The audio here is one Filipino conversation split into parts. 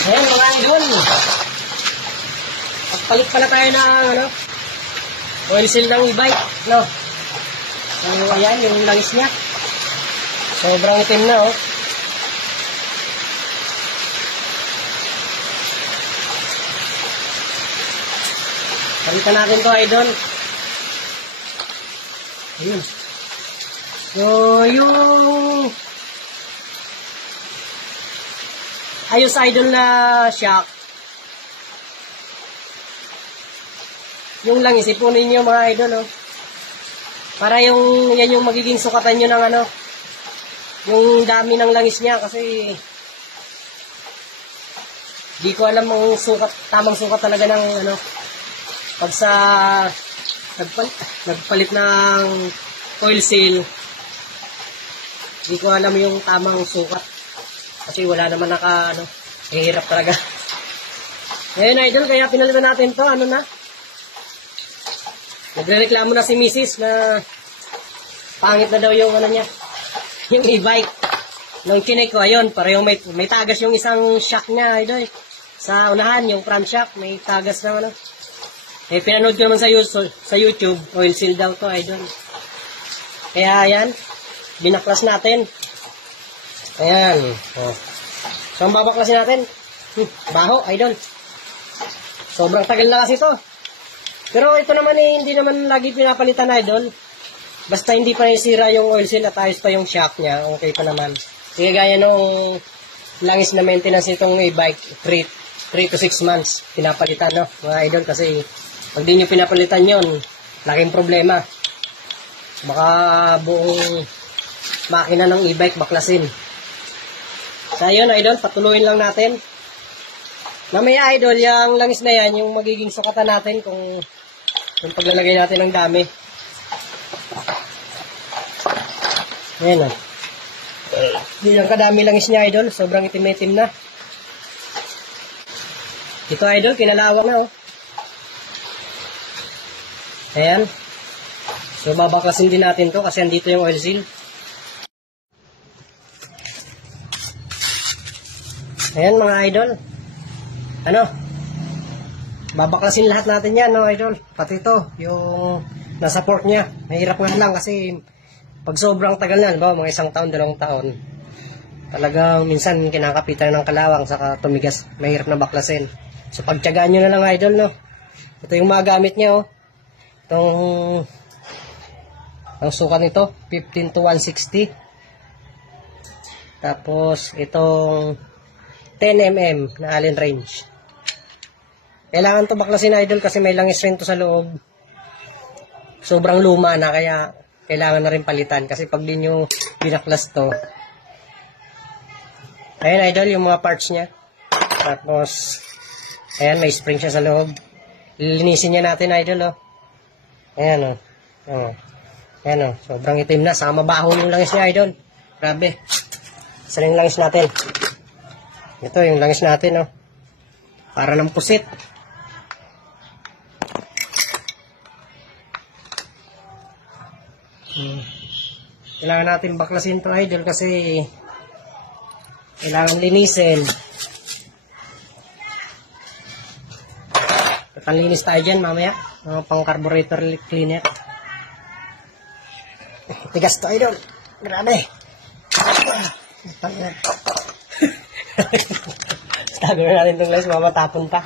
Ayan mga idol. Pagpalit pala tayo ng oil seal ng e-bike. No? Ayan, yung langis niya. Sobrang itim na oh. Palitan natin to idol. Ayun. So, yung ayos idol na shock. Yung langis, ipunin nyo mga idol, oh. Para yan yung magiging sukatan nyo ng yung dami ng langis niya kasi di ko alam ang tamang sukat talaga ng pag sa nagpalit ng oil seal, di ko alam yung tamang sukat. Kasi wala naman hirap talaga. Ngayon idol, kaya pinalitan natin to, nagrereklamo na si Mrs. na pangit na daw yung niya, yung e-bike. Nung chinek ko, ayun, parehong may tagas yung isang shock niya, idol. Sa unahan, yung front shock, may tagas na pinanood ko naman sa YouTube, oil seal daw to, idol. Kaya ayan, binaklas natin. Ayan. Oh. So, ang babaklasin natin, baho, idol. Sobrang tagal na kasi to. Pero ito naman hindi naman lagi pinapalitan, idol. Basta hindi pa nasira yung oil seal at ayos pa yung shock niya, okay pa naman. Sige, gaya nung langis na maintenance itong e-bike, 3 to 6 months pinapalitan, no, mga idol. Kasi pag di nyo pinapalitan yon, laking problema. Baka buong makina ng e-bike baklasin. So yun idol, patuloyin lang natin. Mamaya idol, yung langis na yan, yung magiging sukatan natin kung paglalagay natin ng dami. Ayan o. Yung kadami langis niya idol, sobrang itim-itim na. Ito idol, kinalawang na o. Ayan. So babaklasin din natin to kasi andito yung oil seal. Ayan mga idol. Babaklasin lahat natin yan, no, idol. Pati ito, yung nasa fork niya. Mahirap nga lang kasi pag sobrang tagal na, mga 1 taon, 2 taon, talagang minsan kinakapitan ng kalawang saka tumigas. Mahirap na baklasin. So pagtiyagaan nyo na lang, idol, no. Ito yung mga gamit niya, oh. Ang sukat nito, 15 to 160. Tapos, itong 10 mm na Allen wrench. Kailangan to baklasin, idol, kasi may langis rin to sa loob. Sobrang luma na, kaya kailangan na rin palitan. Kasi pag di nyo binaklas to, ayan, idol, yung mga parts niya. Tapos, ayan, may spring siya sa loob. Lilinisin niya natin, idol, oh. Ayan, oh. Ayan, oh. Sobrang itim na. Saka mabaho yung langis niya, idol. Grabe. Saan yung langis natin? Ito, yung langis natin, oh. Para ng pusit. Kailangan natin baklasin to, idol, kasi kailangan linisin. Linis tayo dyan mamaya. Pang carburetor cleaner. Tigas to, idol. Grabe. Tago na natin itong langis, mamatapon pa.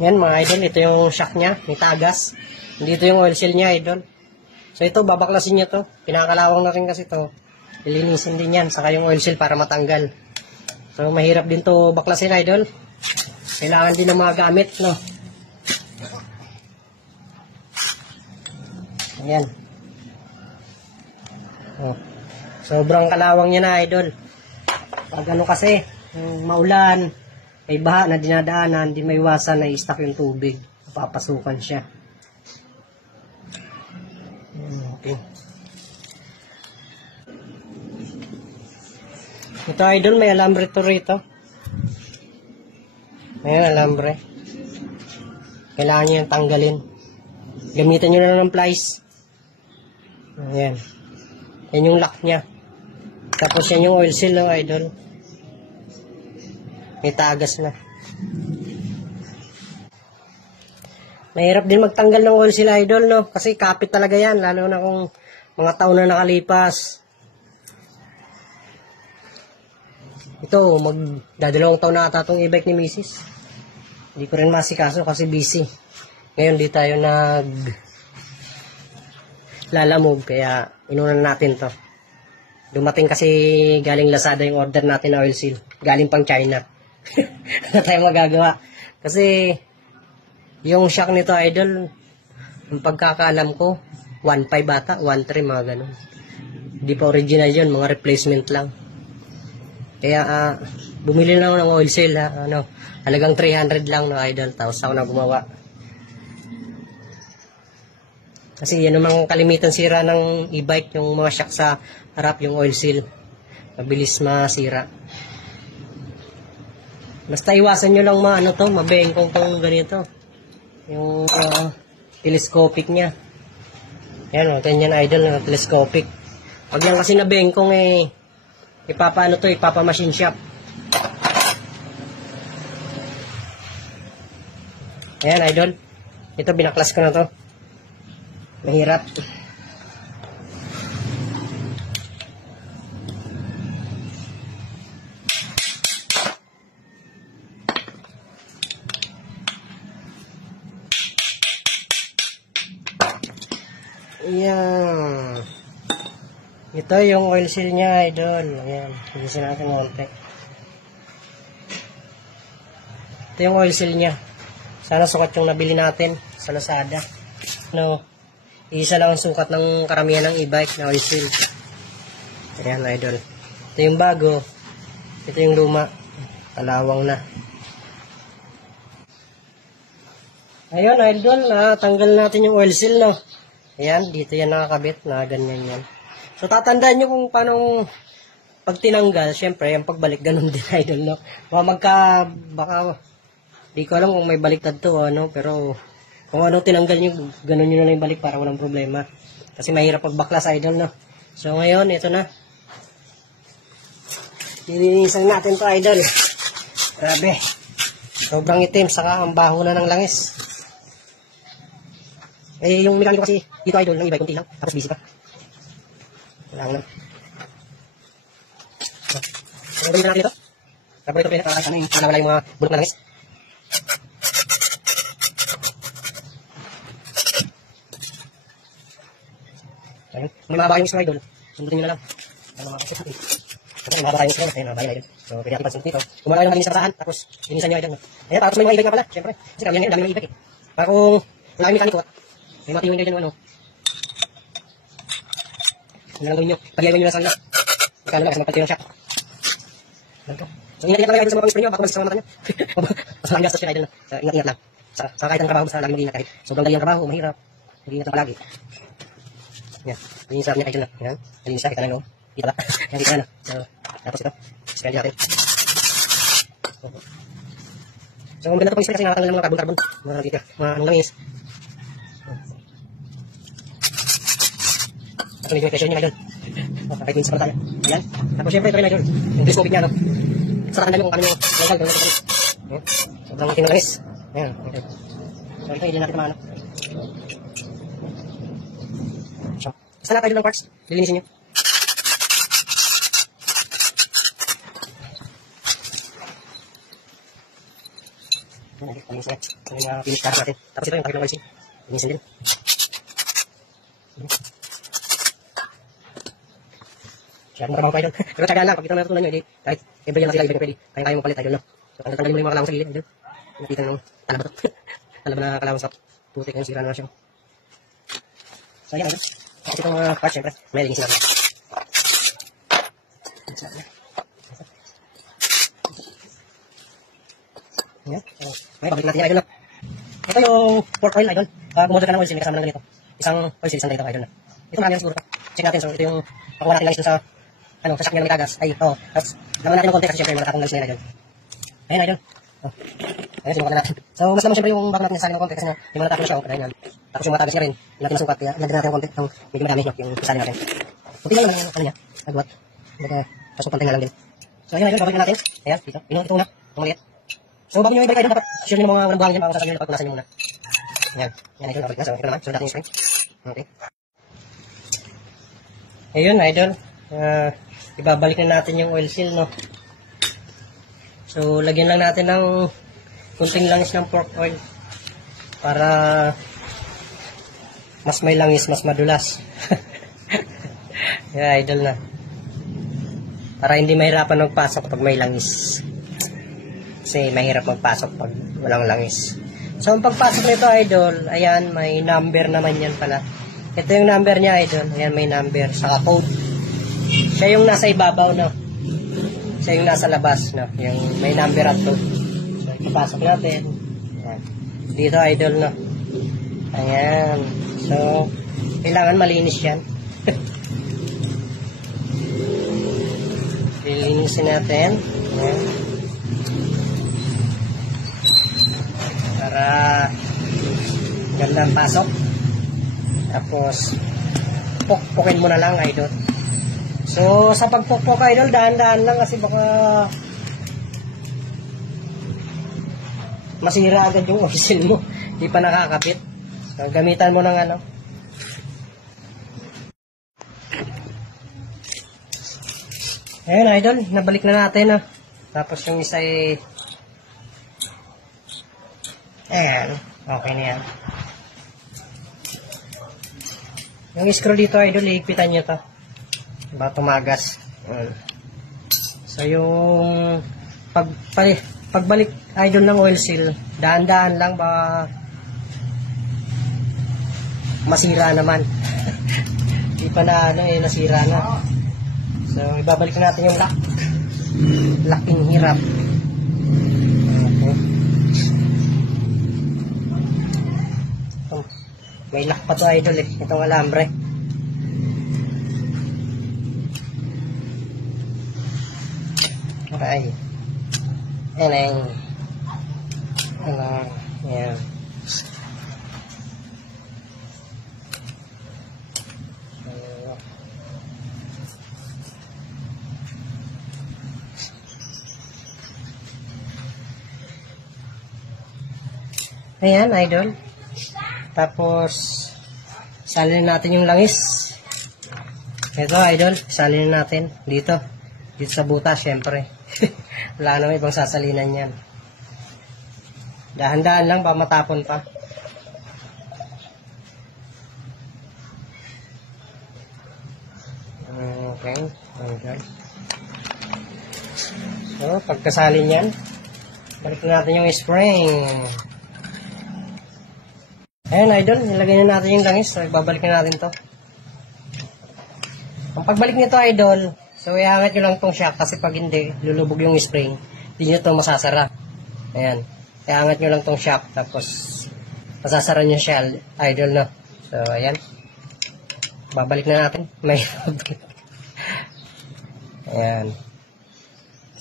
Yan mga idol, ito yung shock niya, may tagas. Dito yung oil seal niya, idol. So ito, babaklasin niya to. Pinakalawang na rin kasi to. Ilinisin din yan, saka yung oil seal para matanggal. So mahirap din to baklasin, idol. Kailangan din ng mga gamit, no. Ayan. Oh. Sobrang kalawang niya na, idol. Pag kasi, maulan, may baha na dinadaanan, di maiwasan na i-stuck yung tubig. Papasukan siya. Okay. Ito, idol, may alambre to rito. Ayan, alambre. Kailangan nyo yung tanggalin. Gamitan nyo na ng plies. Ayan. Yan yung lock niya. Tapos yan yung oil seal ng idol. May tagas na. Mahirap din magtanggal ng oil seal idol, no? Kasi kapit talaga yan, lalo na kung mga taon na nakalipas. Ito, magdadalawang taon na ata itong e-bike ni Mrs. Hindi ko rin masikaso kasi busy. Ngayon di tayo lalamog, kaya inuna natin to. Dumating kasi galing Lazada yung order natin na oil seal. Galing pang China. Wala tayong magagawa. Kasi yung shock nito idol, ang pagkakaalam ko, 1.5 bata, 1.3 mga ganun. Hindi pa original yun, mga replacement lang. Kaya bumili lang ng oil seal, halagang 300 lang na idol, tapos ako na gumawa. Kasi yan ang kalimitan sira ng e-bike, yung mga shock sa harap, yung oil seal. Mabilis masira. Basta iwasan nyo lang mabengkong tong ganito. Yung telescopic niya. Yan ganyan idol, telescopic. Pag yan kasi nabengkong ipapa-machine shop. Ayan idol. Ito binaklas ko na to. Mahirap. Ayan. Ito yung oil seal niya, idol. Ayan. Bilisan natin konti. Ito yung oil seal niya. Sana sukat yung nabili natin sa Lazada. Isa lang ang sukat ng karamihan ng e-bike na oil seal. Ayan, idol. Ito yung bago. Ito yung luma. Kalawang na. Ayun, idol. Tanggal natin yung oil seal, no? Ayan, dito yan nakakabit na ganyan yan. So, tatandaan nyo kung paano pag tinanggal, syempre, yung pagbalik, ganun din, idol, no? Baka, di ko alam kung may baliktad to, pero kung ano tinanggal nyo, ganun nyo na lang yung balik para walang problema. Kasi mahirap pagbaklas, idol, no? So, ngayon, ito na. Nilinisan natin to, idol. Grabe. Sobrang itim, saka ang baho na ng langis. Yung mekaniko kasi dito idol ng e-bike, kunti lang. Tapos busy pa. Wala lang. So, gawin na natin ito. Tapos ito nawala yung mga bulok na langis. Ayun. Kung may mahaba yung screw idol, sundutin nyo na lang. Ano mga kasi natin. Kasi may mahaba yung screw. Ayun, mahaba yung idol. So, pwede natin pansundin dito. Kung wala yung malinis sa basahan, tapos linisan nyo idol. Ayan, tapos may mga e-bike nga pala, syempre. Kasi kami yan, dami ng e-bike eh. Para kung wala yung mekaniko, may matiwin kayo dyan Ano lang gawin nyo? Paglagay nyo na sa lock. Ikala lang kasi magpantay yung shock. So ingat-ingat lang idol sa mga pang-spray nyo. Baka malis sa mga mata nyo. Basta lang gastos yun idol. So ingat-ingat lang. Sa kahit ang trabaho, basta lagi mag-ingat kahit. Sobrang dali ang trabaho, mahirap. Mag-ingat lang palagi. Yan. Yung sarap niya idol na. Yan. Nalinis siya. Kita na no. Kita ba? Yan kita na. So tapos ito. Spray natin. So kung ganda ito pang-spray kasi nakatanggal ng mga carbon-carbon. Mga anong langis. So, medyo may pressure niya idol. Kahit minsan pala tayo. Ayan. Tapos syempre ito rin idol. Yung telescopic niya, no? Sarakan namin kung paano yung legal. Sobrang tinangis. Ayan. So ito, hindi natin maano. So, basta na tayo ng parts. Lilinisin nyo. Ayan, lilinisin yan. Yung finish card natin. Tapos ito yung takip ng oil seal. Lilinisin din. Kaya kung trabaho pa idol. Pero tsagaan lang, pag ito na natutunan nyo, kahit every yan na sila, pwede. Kaya mo palit idol, no? So, tanggalin mo yung mga kalawang sa gilid, idol. Nakita ng talaba to. Talaba na kalawang sa putik, yung sira na siya. So, ayan, idol. Tapos itong mga parts, syempre, may linisin natin. Ayan. May pabalik natin yan, idol, no? Ito yung port oil, idol. Kumodel ka ng oil seal, may kasama ng ganito. Isang oil seal, isang ganito, idol, no? Ito marami lang siguro pa. Check natin, so ito yung makuha natin langis dun sa sa shock niya na may tagas. Ay, tapos laman natin ng konti kasi syempre mga nakakong langis na yun, idol. Ayan, idol. Ayan, sinubukan na natin. So, mas naman syempre yung baka natin nasali ng konti kasi na yung mga natapos na siya, ayan yan. Tapos yung matagas niya rin, hindi natin masukat, kaya ilagyan natin ng konti, ang medyo madami, no, yung isali natin. Kunti lang yung ano niya, agwat. Tapos konti nga lang din. So ayan, idol, babalik na natin. Ayan, dito. Ito muna, itong maliit. So bago nyo ibalik idol, dapat share nyo ng mga walang buhangin dyan, baka sasabihin nyo dapat punasan nyo muna. Ayan, ayan idol, babalik na. So ito naman, sunod natin yung spring. Okay. Ayun idol, ibabalik na natin yung oil seal, no. So lagyan lang natin ng kunting langis ng pork oil para mas may langis, mas madulas. Yeah, idol na. Para hindi mahirapan magpasok pag may langis. Kasi mahirap magpasok pag walang langis. So ang pagpasok nito idol, ayan, may number naman yan pala. Ito yung number niya idol. Ayan, may number, saka code. Siya yung nasa ibabaw, no. Siya yung nasa labas, no. Yung may number at code. So ipapasok natin. Ayan. Dito idol, no. Ayan. So kailangan malinis yan. Lilinisin natin. Ayan. Para ganda ang pasok. Tapos pukpukin mo na lang idol. So sa pagpukpok idol, dahan-dahan lang kasi baka masira agad yung oil seal mo. Hindi pa nakakapit. So gamitan mo ng ano. Ayan idol, nabalik na natin, ah. Tapos yung isa ay ayan, okay na yan. Yung screw dito idol, iikpitan nyo to. Diba tumagas. So yung pagbalik idol ng oil seal, daan-daan lang ba masira naman. Di pa na ano nasira na. So, ibabalik natin yung lock. Locking hirap. Okay. May lock pa to idol eh. Itong alambre. Okay. Ayan. Ayan. Ayan, idol. Tapos, salin natin yung langis. Ito, idol. Salin natin. Dito. Dito sa butas, syempre. Wala naman ibang sasalinan yan. Dahan-dahan lang, ba matapon pa. Okay. Okay. So, pagkasalin yan, balik natin yung spring. Ayan idol, nilagay na natin yung langis. So, babalik na natin to. Ang pagbalik nito idol, so iangat nyo lang tong shock kasi pag hindi, lulubog yung spring. Hindi nyo to masasara. Ayan. Iangat nyo lang tong shock tapos masasara nyo siya idol, no. So ayan. Babalik na natin. May ayan.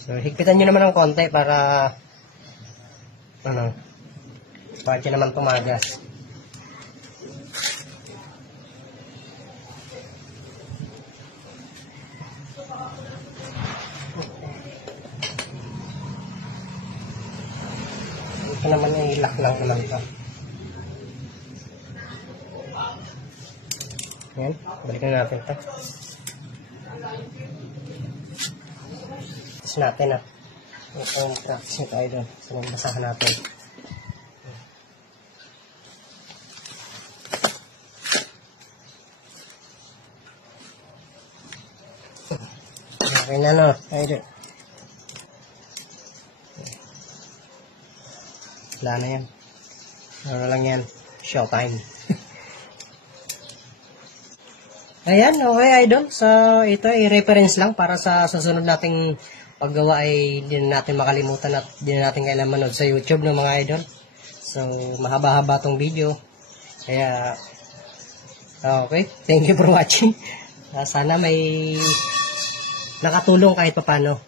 So higpitan nyo naman ng konti para ano, para dyan naman tumagas. Ito naman ay lock lang naman ito. Ayan, balikan natin ito. Tapos natin ah. Ito yung practice nito idol. So, basahan natin. Okay na no, idol. Wala na yan. Ano lang yan. Showtime. Ayan, okay idol. So, ito ay reference lang para sa susunod nating paggawa ay hindi na natin makalimutan at hindi na natin kailangan manood sa YouTube ng mga idol. So, mahaba-haba tong video. Kaya, okay. Thank you for watching. Sana may nakatulong kahit papano.